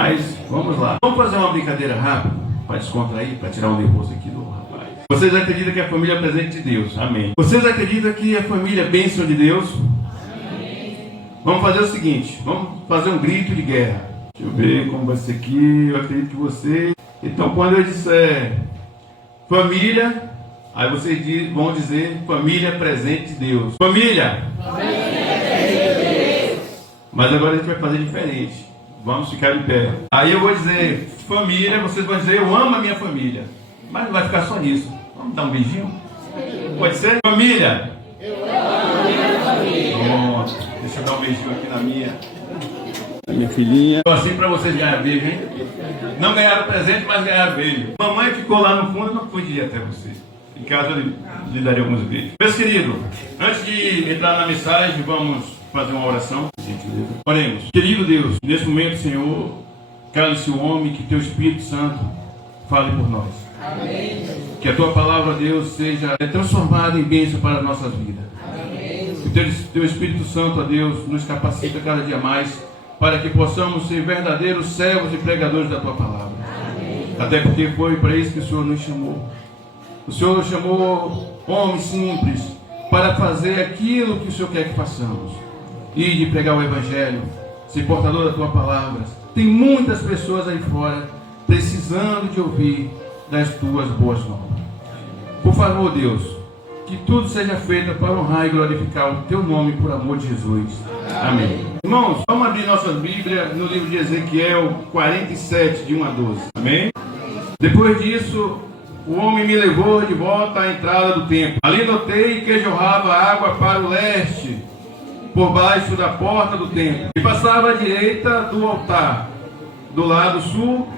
Mas vamos lá. Vamos fazer uma brincadeira rápida para descontrair, para tirar o nervoso aqui do rapaz. Vocês acreditam que a família é presente de Deus? Amém. Vocês acreditam que a família é bênção de Deus? Amém. Vamos fazer o seguinte, vamos fazer um grito de guerra. Deixa eu ver como vai ser aqui. Eu acredito que você... Então, quando eu disser família, aí vocês vão dizer família presente de Deus. Família! Família presente de Deus! Mas agora a gente vai fazer diferente. Vamos ficar de pé. Aí eu vou dizer família, vocês vão dizer eu amo a minha família. Mas não vai ficar só nisso. Vamos dar um beijinho? Pode ser? Família! Eu amo a minha família. Pronto. Deixa eu dar um beijinho aqui na minha filhinha. Então assim para vocês ganharem beijo, hein? Não ganharam presente, mas ganharam beijo. Mamãe ficou lá no fundo, não pude ir até você. Em casa eu lhe daria alguns beijos. Meus queridos, antes de entrar na mensagem, vamos fazer uma oração. Oremos. Querido Deus, nesse momento, Senhor, cale-se o homem, que teu Espírito Santo fale por nós. Amém. Que a tua palavra, Deus, seja transformada em bênção para as nossas vidas. Amém. Que o teu Espírito Santo, ó Deus, nos capacita cada dia mais para que possamos ser verdadeiros servos e pregadores da tua palavra. Amém. Até porque foi para isso que o Senhor nos chamou. O Senhor chamou homens simples para fazer aquilo que o Senhor quer que façamos. E de pregar o Evangelho, ser portador da tua palavra. Tem muitas pessoas aí fora precisando de ouvir das tuas boas novas. Por favor, Deus, que tudo seja feito para honrar e glorificar o teu nome por amor de Jesus. Amém. Irmãos, vamos abrir nossas Bíblias no livro de Ezequiel 47, de 1 a 12. Amém? Depois disso, o homem me levou de volta à entrada do templo. Ali notei que jorrava água para o leste, por baixo da porta do templo, e passava à direita do altar. Do lado sul,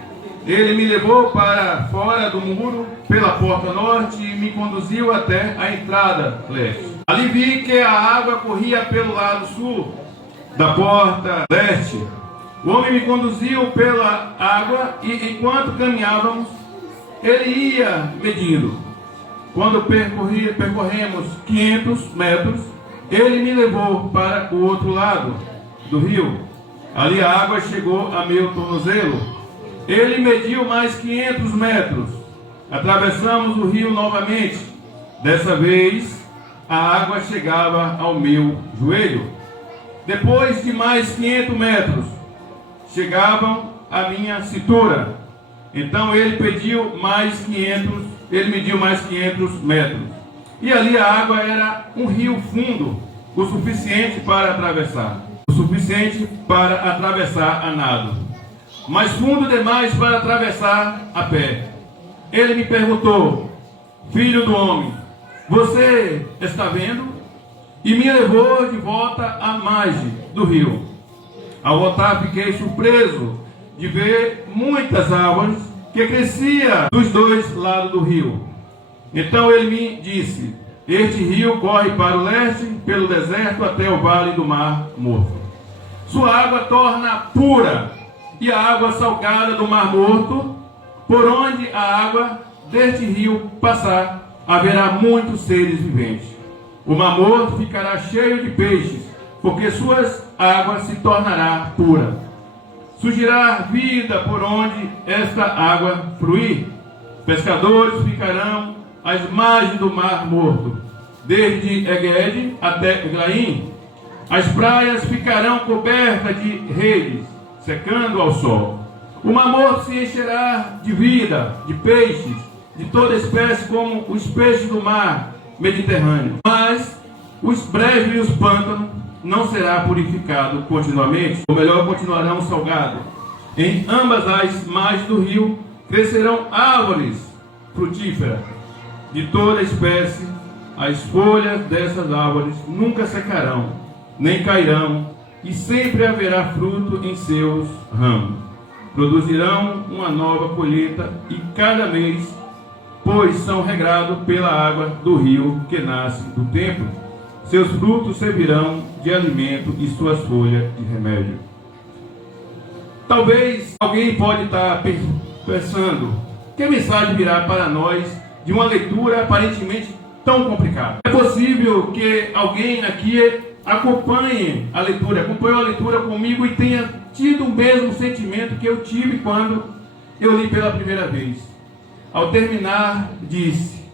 ele me levou para fora do muro, pela porta norte, e me conduziu até a entrada leste. Ali vi que a água corria pelo lado sul da porta leste. O homem me conduziu pela água, e enquanto caminhávamos, ele ia medindo. Quando percorremos 500 metros, ele me levou para o outro lado do rio. Ali a água chegou a meu tornozelo. Ele mediu mais 500 metros. Atravessamos o rio novamente. Dessa vez, a água chegava ao meu joelho. Depois de mais 500 metros, chegavam à minha cintura. Então ele mediu mais 500 metros. E ali a água era um rio fundo, o suficiente para atravessar. O suficiente para atravessar a nado, mas fundo demais para atravessar a pé. Ele me perguntou: filho do homem, você está vendo? E me levou de volta à margem do rio. Ao voltar, fiquei surpreso de ver muitas árvores que cresciam dos dois lados do rio. Então ele me disse: este rio corre para o leste, pelo deserto até o vale do Mar Morto. Sua água torna pura, e a água salgada do Mar Morto, por onde a água deste rio passar, haverá muitos seres viventes. O Mar Morto ficará cheio de peixes, porque suas águas se tornará pura. Surgirá vida por onde esta água fluir. Pescadores ficarão às margens do Mar Morto, desde Egede até Eglaim. As praias ficarão cobertas de redes, secando ao sol. O Mar Morto se encherá de vida, de peixes, de toda espécie, como os peixes do mar Mediterrâneo. Mas os brejos e os pântanos não será purificado continuamente, ou melhor, continuarão salgados. Em ambas as margens do rio crescerão árvores frutíferas de toda espécie. As folhas dessas árvores nunca secarão, nem cairão, e sempre haverá fruto em seus ramos. Produzirão uma nova colheita e cada mês, pois são regrados pela água do rio que nasce do templo. Seus frutos servirão de alimento e suas folhas de remédio. Talvez alguém pode estar pensando: que mensagem virá para nós de uma leitura aparentemente tão complicada? É possível que alguém aqui acompanhe a leitura comigo e tenha tido o mesmo sentimento que eu tive quando eu li pela primeira vez. Ao terminar, disse: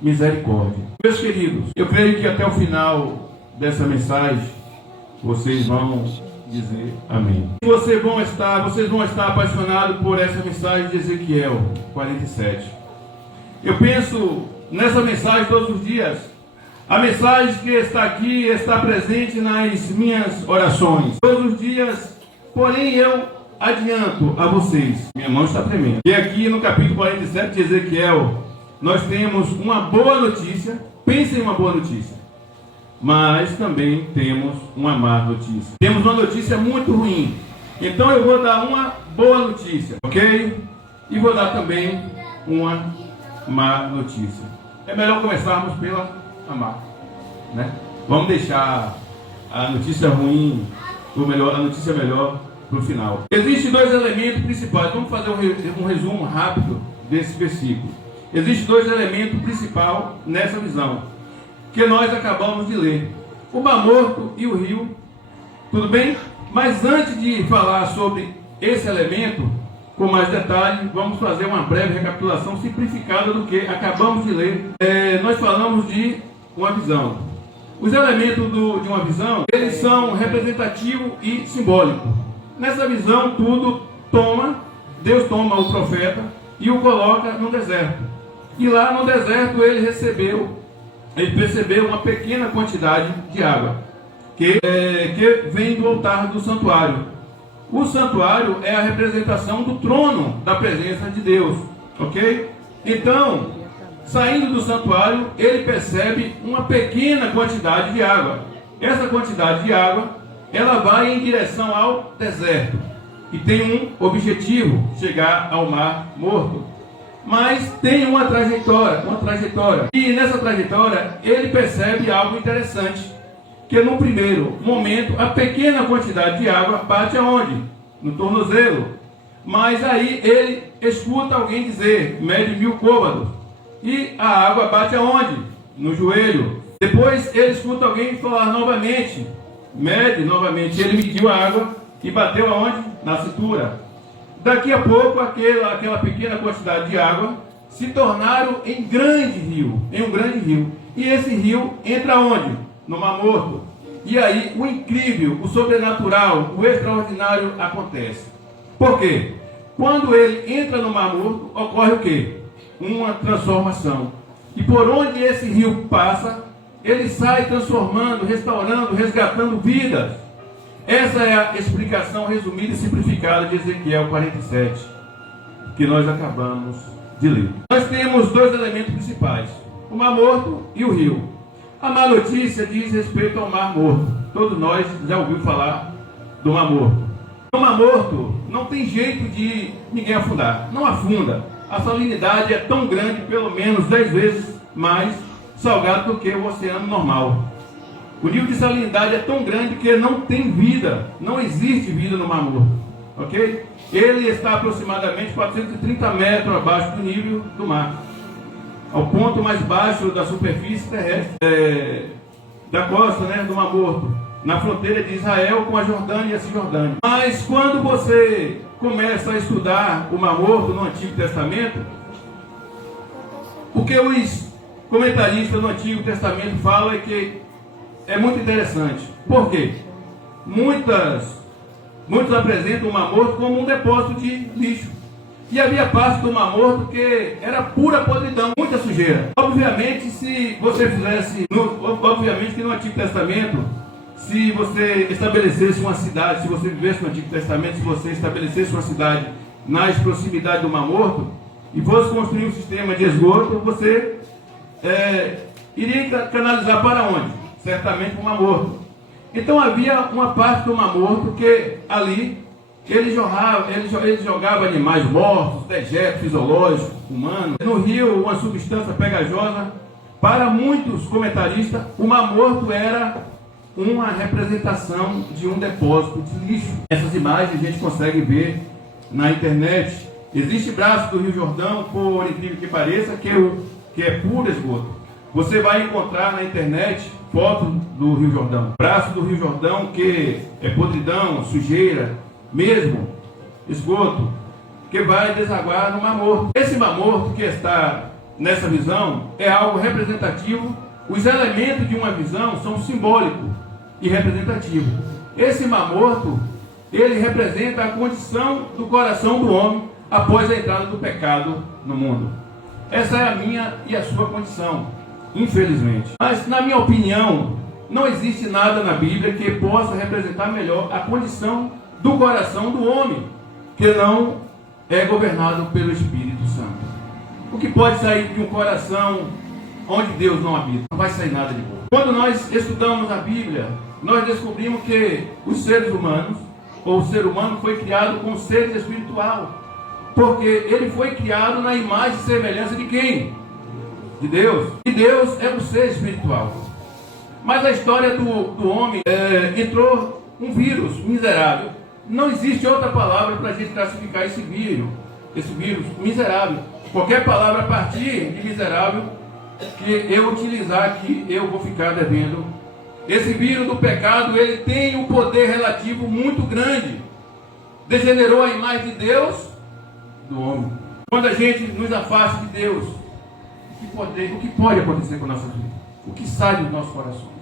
misericórdia. Meus queridos, eu creio que até o final dessa mensagem vocês vão dizer amém. Vocês vão estar apaixonados por essa mensagem de Ezequiel 47. Eu penso nessa mensagem todos os dias. A mensagem que está aqui está presente nas minhas orações todos os dias, porém eu adianto a vocês, minha mão está tremendo, e aqui no capítulo 47 de Ezequiel nós temos uma boa notícia. Pensem em uma boa notícia, mas também temos uma má notícia. Temos uma notícia muito ruim. Então eu vou dar uma boa notícia, ok? E vou dar também uma má notícia. É melhor começarmos pela má, né? Vamos deixar a notícia ruim, ou melhor, a notícia melhor para o final. Existem dois elementos principais. Vamos fazer um resumo rápido desse versículo. Existem dois elementos principais nessa visão que nós acabamos de ler: o Mar Morto e o rio. Tudo bem? Mas antes de falar sobre esse elemento com mais detalhe, vamos fazer uma breve recapitulação simplificada do que acabamos de ler. Nós falamos de uma visão. Os elementos de uma visão, eles são representativos e simbólicos. Nessa visão, Deus toma o profeta e o coloca no deserto. E lá no deserto ele percebeu uma pequena quantidade de água que vem do altar do santuário. O santuário é a representação do trono da presença de Deus, ok? Então, saindo do santuário, ele percebe uma pequena quantidade de água. Essa quantidade de água, ela vai em direção ao deserto e tem um objetivo: chegar ao Mar Morto. Mas tem uma trajetória. E nessa trajetória ele percebe algo interessante, que no primeiro momento a pequena quantidade de água bate aonde? No tornozelo. Mas aí ele escuta alguém dizer: mede 1000 côvados. E a água bate aonde? No joelho. Depois ele escuta alguém falar novamente: mede novamente. Ele mediu a água e bateu aonde? Na cintura. Daqui a pouco aquela pequena quantidade de água se tornaram em um grande rio. E esse rio entra onde? No Mar Morto. E aí o incrível, o sobrenatural, o extraordinário acontece. Por quê? Quando ele entra no Mar Morto, ocorre o quê? Uma transformação. E por onde esse rio passa, ele sai transformando, restaurando, resgatando vidas. Essa é a explicação resumida e simplificada de Ezequiel 47, que nós acabamos de ler. Nós temos dois elementos principais: o Mar Morto e o rio. A má notícia diz respeito ao Mar Morto. Todos nós já ouvimos falar do Mar Morto. No Mar Morto não tem jeito de ninguém afundar. Não afunda. A salinidade é tão grande, pelo menos 10 vezes mais salgado do que o oceano normal. O nível de salinidade é tão grande que não tem vida. Não existe vida no Mar Morto. Ok? Ele está aproximadamente 430 metros abaixo do nível do mar, ao ponto mais baixo da superfície terrestre da costa, do Mar Morto, na fronteira de Israel com a Jordânia e a Cisjordânia. Mas quando você começa a estudar o Mar Morto no Antigo Testamento, o que os comentaristas do Antigo Testamento falam é que é muito interessante. Por quê? Muitos apresentam o Mar Morto como um depósito de lixo. E havia parte do Mar Morto que era pura podridão, muita sujeira. Obviamente, se você obviamente que no Antigo Testamento, se você estabelecesse uma cidade, se você vivesse no Antigo Testamento, se você estabelecesse uma cidade nas proximidades do Mar Morto e fosse construir um sistema de esgoto, você iria canalizar para onde? Certamente para o Mar Morto. Então havia uma parte do Mar Morto que ali ele jogava animais mortos, dejetos fisiológicos, humanos. No rio, uma substância pegajosa. Para muitos comentaristas, o Mar Morto era uma representação de um depósito de lixo. Essas imagens a gente consegue ver na internet. Existe braço do Rio Jordão, por incrível que pareça, que é puro esgoto. Você vai encontrar na internet foto do Rio Jordão. Braço do Rio Jordão que é podridão, sujeira, mesmo esgoto, que vai desaguar no Mar Morto. Esse Mar Morto que está nessa visão é algo representativo. Os elementos de uma visão são simbólicos e representativos. Esse Mar Morto, ele representa a condição do coração do homem após a entrada do pecado no mundo. Essa é a minha e a sua condição, infelizmente. Mas, na minha opinião, não existe nada na Bíblia que possa representar melhor a condição do coração do homem, que não é governado pelo Espírito Santo. O que pode sair de um coração onde Deus não habita? Não vai sair nada de bom. Quando nós estudamos a Bíblia, nós descobrimos que os seres humanos, ou o ser humano, foi criado com ser espiritual. Porque ele foi criado na imagem e semelhança de quem? De Deus. E Deus é o ser espiritual. Mas a história do homem entrou um vírus miserável. Não existe outra palavra para a gente classificar esse vírus miserável. Qualquer palavra a partir de miserável que eu utilizar aqui, eu vou ficar devendo. Esse vírus do pecado, ele tem um poder relativo muito grande. Degenerou a imagem de Deus do homem. Quando a gente nos afasta de Deus, o que pode acontecer com a nossa vida? O que sai dos nossos corações?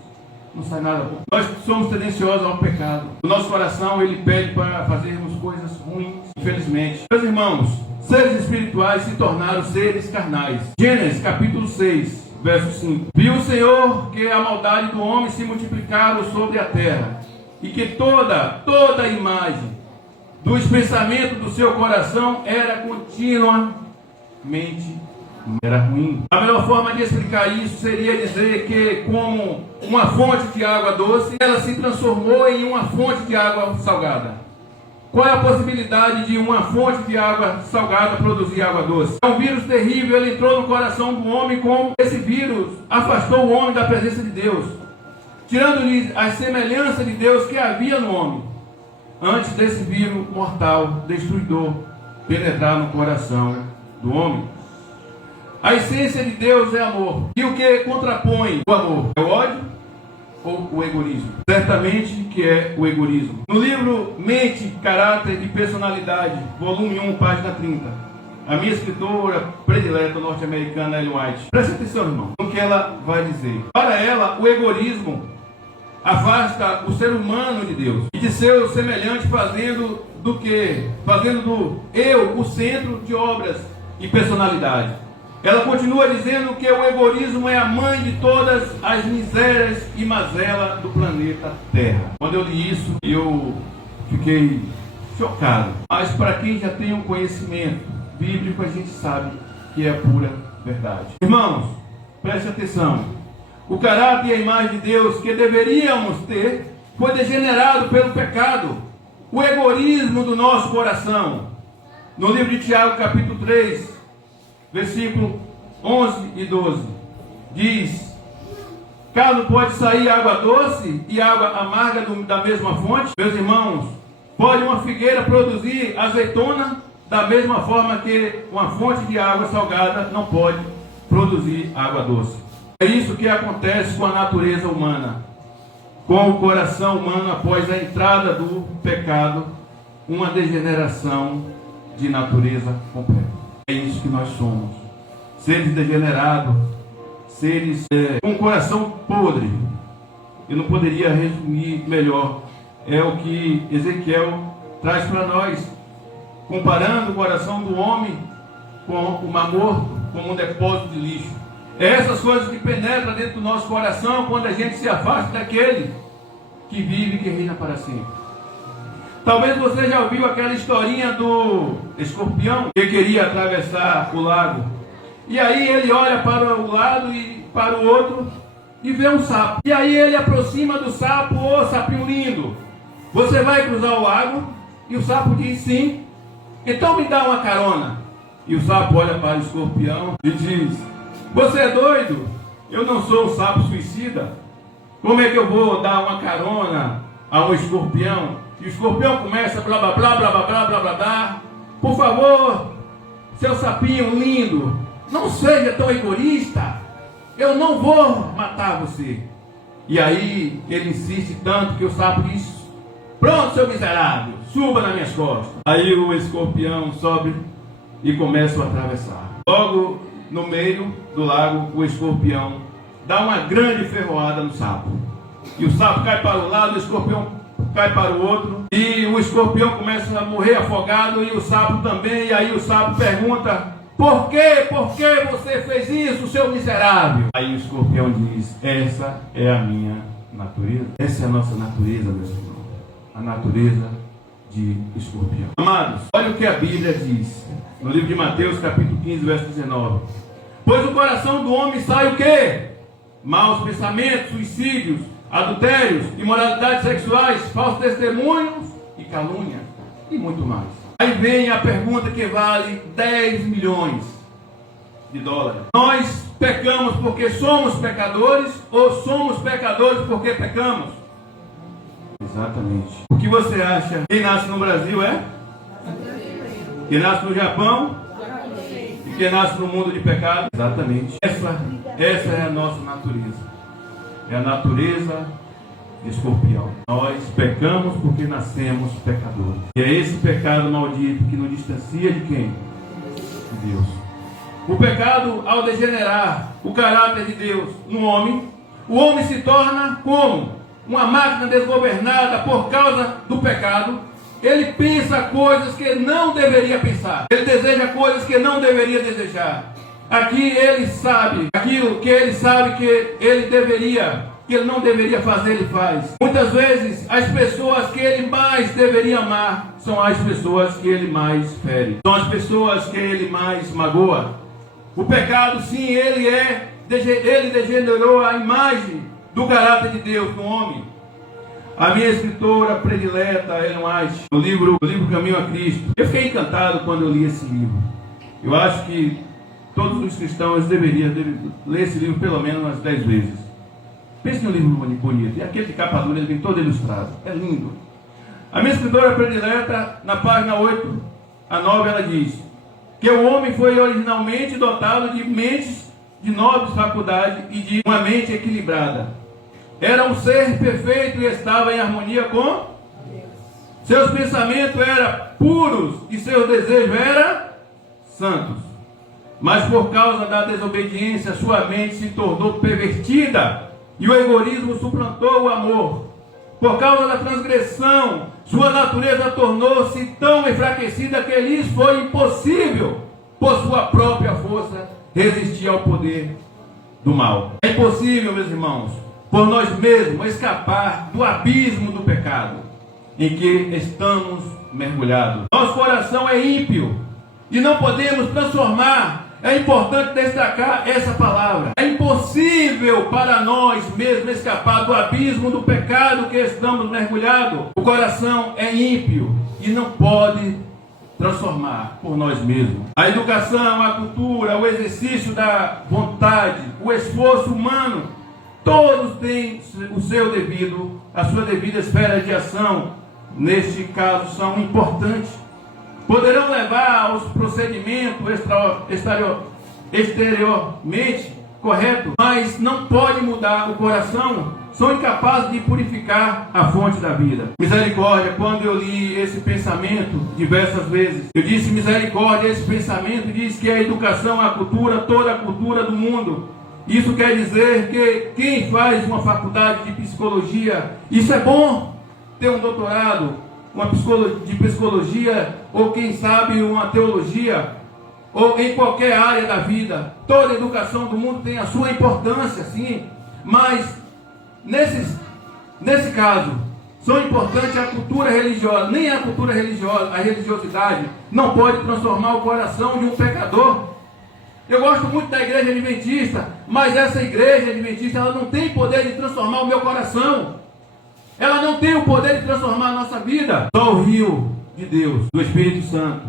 Não sai nada bom. Nós somos tendenciosos ao pecado. O nosso coração, ele pede para fazermos coisas ruins, infelizmente. Meus irmãos, seres espirituais se tornaram seres carnais. Gênesis capítulo 6, verso 5. Viu o Senhor que a maldade do homem se multiplicaram sobre a terra, e que toda a imagem dos pensamentos do seu coração era continuamente ruim. A melhor forma de explicar isso seria dizer que, como uma fonte de água doce, ela se transformou em uma fonte de água salgada. Qual é a possibilidade de uma fonte de água salgada produzir água doce? É um vírus terrível, ele entrou no coração do homem, como esse vírus afastou o homem da presença de Deus, tirando-lhe a semelhança de Deus que havia no homem, antes desse vírus mortal, destruidor, penetrar no coração do homem. A essência de Deus é amor. E o que contrapõe o amor? É o ódio ou o egoísmo? Certamente que é o egoísmo. No livro Mente, Caráter e Personalidade, volume 1, página 30, a minha escritora predileta norte-americana Ellen White, preste atenção, irmão, no que ela vai dizer. Para ela, o egoísmo afasta o ser humano de Deus e de seu semelhante, fazendo do eu o centro de obras e personalidade. Ela continua dizendo que o egoísmo é a mãe de todas as misérias e mazelas do planeta Terra. Quando eu li isso, eu fiquei chocado. Mas para quem já tem um conhecimento bíblico, a gente sabe que é pura verdade. Irmãos, preste atenção. O caráter e a imagem de Deus que deveríamos ter foi degenerado pelo pecado. O egoísmo do nosso coração. No livro de Tiago, capítulo 3, versículo 11 e 12, diz: caso pode sair água doce e água amarga da mesma fonte? Meus irmãos, pode uma figueira produzir azeitona da mesma forma que uma fonte de água salgada não pode produzir água doce. É isso que acontece com a natureza humana, com o coração humano após a entrada do pecado, uma degeneração de natureza completa. É isso que nós somos, seres degenerados, seres com um coração podre. Eu não poderia resumir melhor. É o que Ezequiel traz para nós, comparando o coração do homem com o Mar Morto, como um depósito de lixo. É essas coisas que penetram dentro do nosso coração quando a gente se afasta daquele que vive e que reina para sempre. Talvez você já ouviu aquela historinha do escorpião que queria atravessar o lago. E aí ele olha para um lado e para o outro e vê um sapo. E aí ele aproxima do sapo: ô sapinho lindo, você vai cruzar o lago? E o sapo diz sim. Então me dá uma carona. E o sapo olha para o escorpião e diz: você é doido? Eu não sou um sapo suicida. Como é que eu vou dar uma carona a um escorpião? E o escorpião começa blá blá blá blá blá blá blá blá blá. Por favor, seu sapinho lindo, não seja tão egoísta. Eu não vou matar você. E aí ele insiste tanto que o sapo diz: pronto, seu miserável, suba nas minhas costas. Aí o escorpião sobe e começa a atravessar. Logo no meio do lago, o escorpião dá uma grande ferroada no sapo. E o sapo cai para um lado, o escorpião cai para o outro. E o escorpião começa a morrer afogado e o sapo também. E aí o sapo pergunta: por quê? Por que você fez isso, seu miserável? Aí o escorpião diz: essa é a minha natureza. Essa é a nossa natureza, meus irmãos. A natureza de escorpião. Amados, olha o que a Bíblia diz. No livro de Mateus, capítulo 15, verso 19. Pois do coração do homem sai o quê? Maus pensamentos, suicídios, adultérios, imoralidades sexuais, falsos testemunhos e calúnia. E muito mais. Aí vem a pergunta que vale 10 milhões de dólares. Nós pecamos porque somos pecadores ou somos pecadores porque pecamos? Exatamente. O que você acha? Quem nasce no Brasil é? Quem nasce no Japão? E quem nasce no mundo de pecado? Exatamente. Essa é a nossa natureza. É a natureza de escorpião. Nós pecamos porque nascemos pecadores. E é esse pecado maldito que nos distancia de quem? De Deus. O pecado, ao degenerar o caráter de Deus no homem, o homem se torna como? Uma máquina desgovernada por causa do pecado. Ele pensa coisas que não deveria pensar. Ele deseja coisas que não deveria desejar. Aqui ele sabe, aquilo que ele sabe que ele não deveria fazer, ele faz. Muitas vezes, as pessoas que ele mais deveria amar são as pessoas que ele mais fere. São as pessoas que ele mais magoa. O pecado, sim, ele degenerou a imagem do caráter de Deus no homem. A minha escritora predileta, Ellen White, no livro Caminho a Cristo, eu fiquei encantado quando eu li esse livro. Eu acho que todos os cristãos deveriam ler esse livro pelo menos umas 10 vezes. Pense no livro bonito. E aquele de capa dura, ele vem todo ilustrado. É lindo. A minha escritora predileta, na página 8 a 9, ela diz que o homem foi originalmente dotado de mentes de nobres faculdades e de uma mente equilibrada. Era um ser perfeito e estava em harmonia com Deus. Seus pensamentos eram puros e seus desejos eram santos. Mas por causa da desobediência, sua mente se tornou pervertida e o egoísmo suplantou o amor. Por causa da transgressão, sua natureza tornou-se tão enfraquecida que lhes foi impossível, por sua própria força, resistir ao poder do mal. É impossível, meus irmãos, por nós mesmos escapar do abismo do pecado em que estamos mergulhados. Nosso coração é ímpio e não podemos transformar. É importante destacar essa palavra. É impossível para nós mesmos escapar do abismo do pecado que estamos mergulhados. O coração é ímpio e não pode transformar por nós mesmos. A educação, a cultura, o exercício da vontade, o esforço humano, todos têm a sua devida esfera de ação. Neste caso, são importantes. Poderão levar aos procedimentos exteriormente corretos, mas não pode mudar o coração. São incapazes de purificar a fonte da vida. Misericórdia, quando eu li esse pensamento diversas vezes, eu disse misericórdia, esse pensamento diz que a educação, a cultura, toda a cultura do mundo. Isso quer dizer que quem faz uma faculdade de psicologia, isso é bom, ter um doutorado de psicologia, ou quem sabe uma teologia, ou em qualquer área da vida. Toda a educação do mundo tem a sua importância, sim, mas nesse caso, são importantes a cultura religiosa. Nem a cultura religiosa, a religiosidade, não pode transformar o coração de um pecador. Eu gosto muito da igreja adventista, mas essa igreja adventista, ela não tem poder de transformar o meu coração. Ela não tem o poder de transformar a nossa vida. Só o rio de Deus, do Espírito Santo,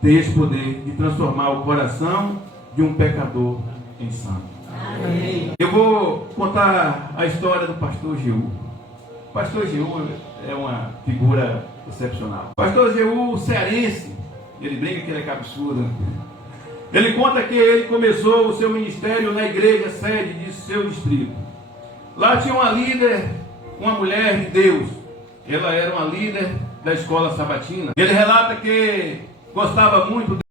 tem esse poder de transformar o coração de um pecador em santo. Amém. Eu vou contar a história do pastor Jeú. O pastor Jeú é uma figura excepcional. O pastor Jeú, cearense, ele brinca que ele é cabeçudo. Ele conta que ele começou o seu ministério na igreja sede de seu distrito. Lá tinha uma líder, uma mulher de Deus. Ela era uma líder da escola sabatina. Ele relata que gostava muito